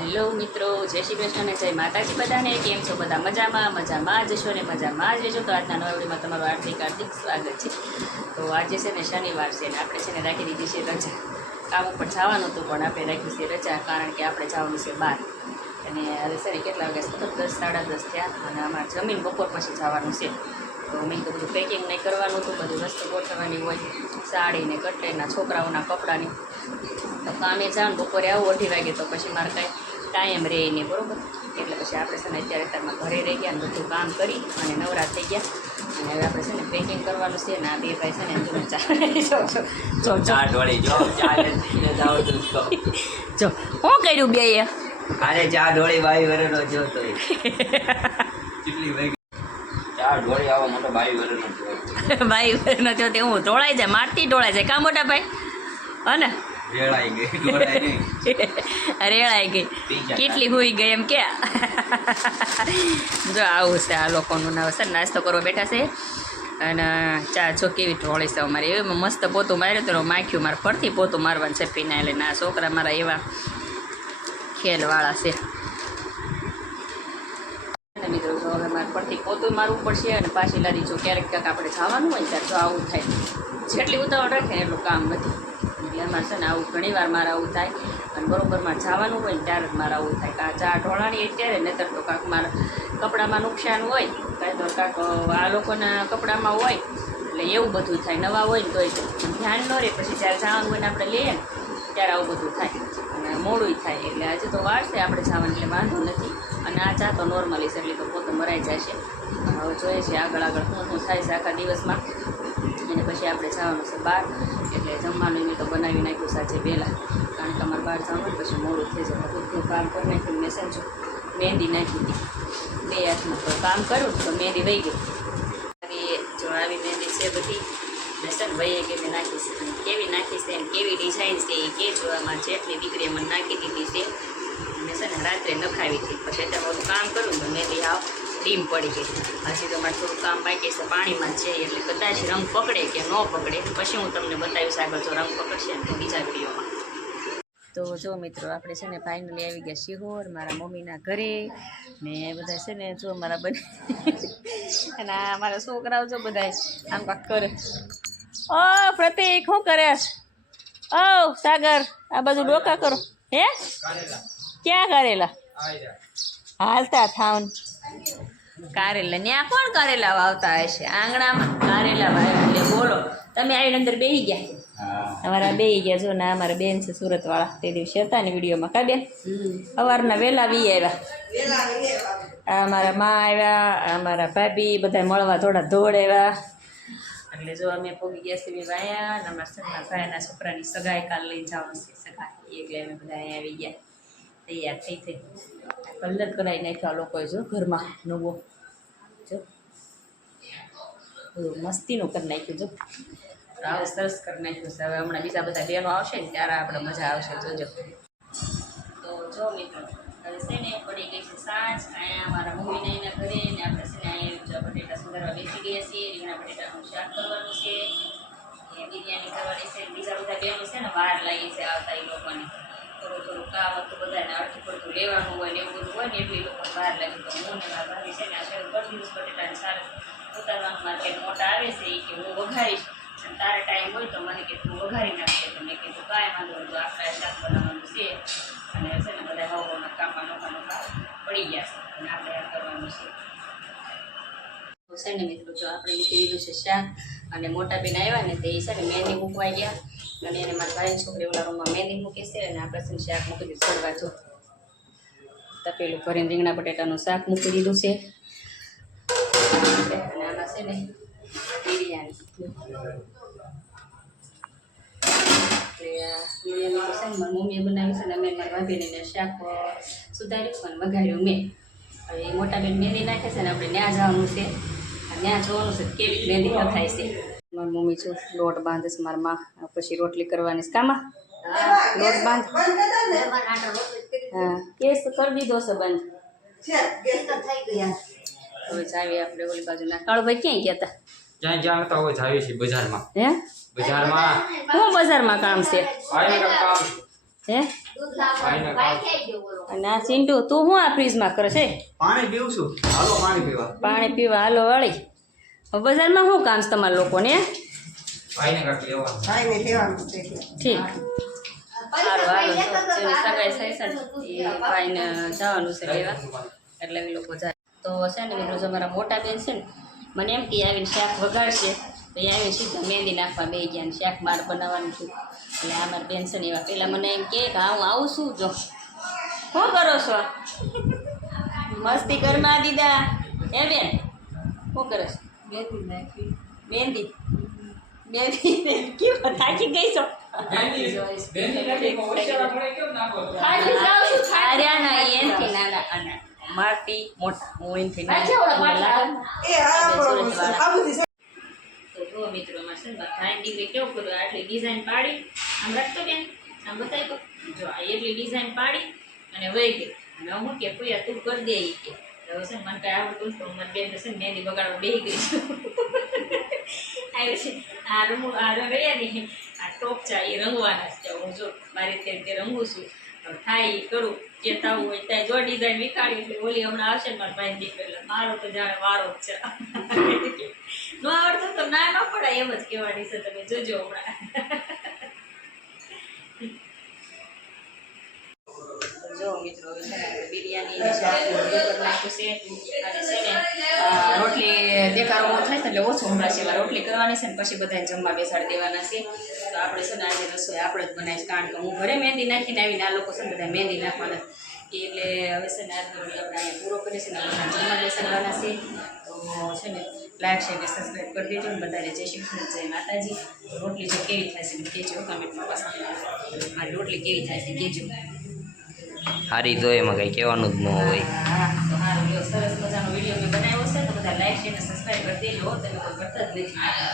Hello મિત્રો, જય શ્રી કૃષ્ણ ને જય માતાજી બધાને. કેમ છો બધા? મજામાં જશો ને મજામાં જ રહેજો. તો આજના નવા વિડીયોમાં તમારું હાર્દિક સ્વાગત છે. તો આજે છે ને શનિવાર છે ને આપણે છે ને રાખી દીધી છે રજા. કામ ઉપર જવાનું હતું પણ આપણે રાખી છે રજા, કારણ કે આપણે જવાનું છે બહાર. અને હવે છે ને કેટલા વાગ્યા સતત 10 સાડા 10 થયા અને અમારે જમીન બપોર પછી જવાનું છે. તો મેં તો બધું પેકિંગ નહીં કરવાનું હતું, બધું વસ્તુ ગોઠવવાની હોય, સાડીને કટલેના છોકરાઓના કપડાની. તો કામે જાઉં બપોરે આવું 2:30 વાગે તો પછી મારે કાંઈ ટાઈમ રહે નહીં, બરાબર. એટલે પછી આપણે છે ને અત્યારે તારમાં ઘરે રહી ગયા અને બધું કામ કરી અને નવરા થઈ ગયા. અને હવે આપણે છે ને પેકિંગ કરવાનું છે ને આ બે ભાઈ છે ને જો શું કર્યું બે અરે ચા ઢોળી બાઈ વરેનો જો તો કેટલી ભાઈ ચા ઢોળી આવો મોટો બાઈ વરેનો જો ભાઈ વરેનો જો તે હું ઢોળાઈ જાય, મારથી ઢોળાઈ જાય કા મોટા ભાઈ? હને રેળાઈ ગઈ ઢોળાઈ નહીં રેળાઈ ગઈ કેટલી હુઈ ગઈ એમ કે. જો આવું છે આ લોકોનું નામ છે. નાસ્તો કરવા બેઠા છે અને ચા જો કેવી ઢોળી છે અમારે. એવી મસ્ત પોતું માર્યું તો માખ્યું મારે ફરતી પોતું મારવાનું છે પીના. એટલે ના છોકરા મારા એવા ખેલવાળા છે. મિત્રો જો હવે મારે પડતી પોતું મારવું પડશે અને પાછી લાદી જો ક્યારેક ક્યાંક આપણે જવાનું હોય ત્યારે જો આવું થાય. જેટલી ઉતાવળ રાખે ને એટલું કામ નથી. એટલે અમારે છે ને આવું ઘણી વાર મારે આવું થાય અને બરોબર મારે જવાનું હોય ને ત્યારે જ મારે આવું થાય. કાં ચા ઢોળાણી અત્યારે નહીતર તો કાંક મારા કપડામાં નુકસાન હોય, કાંઈ તો કાંક આ લોકોના કપડામાં હોય, એટલે એવું બધું થાય. નવા હોય ને તોય ધ્યાન ન રહે, પછી જ્યારે જવાનું હોય ને આપણે લઈએ ને ત્યારે આવું બધું થાય અને મોડું થાય. એટલે આજે તો વાર છે આપણે જવાનું એટલે વાંધો નથી. અને આ ચા તો નોર્મલી છે એટલે તો પોતે મરાઈ જાય છે. હવે જોઈએ છે આગળ શું થાય છે આખા દિવસમાં. અને પછી આપણે જવાનું છે બહાર, એટલે જમવાનું એની તો બનાવી નાખ્યું સાચે પહેલાં, કારણ કે અમારે બહાર જવાનું પછી મોડું થઈ જાય. બધું કામ કરી નાખ્યું. મેં સમજો મહેંદી નાખી હતી બે હાથમાં, તો કામ કર્યું તો મહેંદી વહી ગઈ. જો આવી મહેંદી છે બધી લસણ વહી ગઈ મેં નાખી છે. કેવી નાખી છે કેવી ડિઝાઇન છે એ કે જોવામાં જેટલી દીકરીએ મને નાખી દીધી છે. મેં છે ને રાત્રે નખાવી હતી, પછી અત્યારે બધું કામ કરું તો મહેંદી આવ ડીમ પડી ગઈ. હજી તો મારે થોડું કામ બાકી છે, પાણીમાં જ છે, એટલે કદાચ રંગ પકડે કે ન પકડે પછી હું તમને બતાવીશ આગળ જો રંગ પકડશે તો બીજા વિડીયોમાં. તો જો મિત્રો આપણે છે ને ફાઇનલી આવી ગયા શિહોર મારા મમ્મીના ઘરે ને બધા છે ને જો મારા બને અને આ મારા છોકરાઓ જો બધા આમ કાંક કરે. ઓ પ્રતિક શું કરે? ઓ સાગર આ બધું ડોકા કરો. હે ક્યાં કરેલા? હાલતા થાવ કારેલા ત્યાં કોણ કારેલા વાવતા હશે? આંગણામાં કારેલા વાવ્યા. એટલે બોલો તમે આવીને અંદર બેસી ગયા? અમારા બેસી ગયા. જો ના અમારા બેન છે સુરતવાળા, તે દિવસે હતા ને વિડીયોમાં. કા બેન સવારના વહેલા વી આવ્યા. અમારા મા આવ્યા, અમારા ભાભી બધા મળવા થોડા દોડ આવ્યા. એટલે જો અમે પોગી ગયા છીએ વાયા અને અમારા સગના ભાઈના છોકરાની સગાઈ કાલ લઈ જવાનું છે સગાઈ, એટલે અમે બધા અહીંયા આવી ગયા તૈયાર થઈ કલર કરાવી નાખ્યા લોકોએ. જો ઘરમાં નવો જો બધું મસ્તીનું કરી નાખ્યું. જો આવું સરસ કરી નાખ્યું છે. હવે હમણાં બીજા બધા બહેનો આવશે ને ત્યારે આપણે મજા આવશે. જોજો. તો જો મિત્રો હવે છે ને પડી ગઈ છે સાંજ. અહીંયા અમારા મમ્મીને એના ઘરે ને આપણે છે ને અહીંયા બટેટા સુધારવા બેસી ગયા છીએ. રીંગણા બટેટાનું શાક કરવાનું છે, બિરયાની કરવાની છે. બીજા બધા બહેનો છે ને વાર લાગી છે આવતા એ લોકોને. થોડું કામ હતું બધાને, અડધું પડતું લેવાનું હોય ને એવું બધું હોય ને એટલે એ લોકોને બહાર લાગી. તો હું ને મારા ભાભી છે ને આ શરૂ કરી દીધું બટેટાને સારું ઉતારવાનું. મારે કંઈક મોટા આવે છે એ કે હું વઘારીશ અને તારે ટાઈમ હોય તો મને કે તું વઘારી નાખશે. તો મેં કીધું કાંઈ વાંધો નહીં, તો આપણે શાક બનાવવાનું છે અને છે ને બધા હવાના કામમાં નોખા પડી ગયા છે અને આપણે આ કરવાનું છે. તો છે ને મિત્રો જો આપણે મૂકી દીધું છે શાક અને મોટા બેન આવ્યા ને તે છે ને મહેંદી મૂકવા ગયા અને એને મારા ભાઈ છોકરી ઓલા રૂમમાં મહેંદી મૂકી છે અને આપણે છે ને શાક મૂકી દીધું સડવા. જો તપેલું ભરીને રીંગણા બટેટાનું શાક મૂકી દીધું છે અને આમાં છે ને બિરયાની. એટલે બિરયાની તો છે ને મારી મમ્મીએ બનાવી છે ને અમે મારા ભાભીને શાક સુધાર્યું અને વઘાર્યું મેં. હવે એ મોટા બેન મહેંદી નાખે છે ને આપણે ત્યાં જવાનું છે, ત્યાં જોવાનું છે કેવી મહેંદી થાય છે. મારી મમ્મી જો લોટ બાંધે છે, મારા માં પછી રોટલી કરવાની છે. કામાં લોટ બાંધ? હા કેસ કરી દીધો છે બંધ. હવે જાવી આપણે ઓલી બાજુ ના. કાળુભાઈ ક્યાંય ગયા હતા? જ્યાં જ્યાં હતા હોય જાવી છે બજારમાં. હે બજારમાં શું બજારમાં કામ છે? હે અને આ ચિંટુ તું શું આ ફ્રીજમાં કરે છે પાણી પીવું છું હાલો પાણી પીવા પાણી પીવા હાલો વાળી હવે બજારમાં શું કામ છે તમારા લોકોને ભાઈને કાઢી લેવાનું ઠીક સારું હાલો તો જેની સગાઈ થાય છે ને એ ભાઈને જવાનું છે લેવા એટલે એ લોકો જાય તો છે ને મિત્રો જો મારા મોટા બેન છે ને મને એમ કે આવીને શાક વગાડશે તો એ આવીને સીધા મહેંદી નાખવા બે ગયા ને શાક માર બનાવવાનું છું એટલે આ મારા બેન છે ને એવા પહેલાં મને એમ કે હા હું આવું છું જો શું કરો છો મસ્તી ઘરમાં દીદા એ બેન શું કરો છો મહેંદી મહેંદી કેવું થાકી ગઈ છો મારથી મોટા હું એનથી તો મિત્રો માં છે ભાઈ દીકરી કેવું કર્યું આટલી ડિઝાઇન પાડી આમ રાખતો બેન આમ બતાવી તો જો આ એટલી ડિઝાઇન પાડી અને વહી ગઈ અને હું કે કોઈ તું કરી દે ઈ કે હવે છે મને કઈ આવડતું પણ મને બેન છે મહેંદી બગાડવા બેહી ગઈ છું આવ્યું છે આ રહ્યા ને આ ટોપ ચા એ રંગવાના છે હું જો મારી રીતે રંગું છું થાય એ કરું જે થવું હોય ત્યાં જો ડિઝાઇન વિખાડી એટલે ઓલી હમણાં આવશે ને મારા ભાઈ દીકરો એટલે મારો તો જાણે વારો જ છે ન આવડતું તો ના ન પડાય એમ જ કહેવાની છે તમે જોજો હમણાં જો મિત્રો બિરયાની નાખ્યું છે અને છે ને રોટલી દેખાડો થાય ને એટલે ઓછું હમણાં છે રોટલી કરવાની છે ને પછી બધાને જમવા બેસાડી દેવાના છે તો આપણે છે ને આજે રસોઈ આપણે જ બનાવીશ કારણ કે હું ઘરે મહેંદી નાખીને આવીને આ લોકો છે ને બધા મહેંદી નાખવાના એટલે હવે છે ને આજનો વિડીયો આપણે અહીંયા પૂરો કરીએ છીએ ને બધા જમવા બેસાડવાના છે તો છે ને લાઈક શેર અને સબસ્ક્રાઈબ કરી દેજો ને બધાને જય શ્રી કૃષ્ણ જય માતાજી રોટલી જો કેવી થાય છે કહેજો કમેન્ટમાં પાછા મારી રોટલી કેવી થાય છે કહેજો હારી તો એમાં કંઈ કહેવાનું જ ન હોય હા તો સારું સરસ મજાનો વિડીયો મેં બનાવ્યો છે તો બધા લાઈક શેર અને સબસ્ક્રાઈબ કરી દેજો તમે કોઈ કરતા જ નથી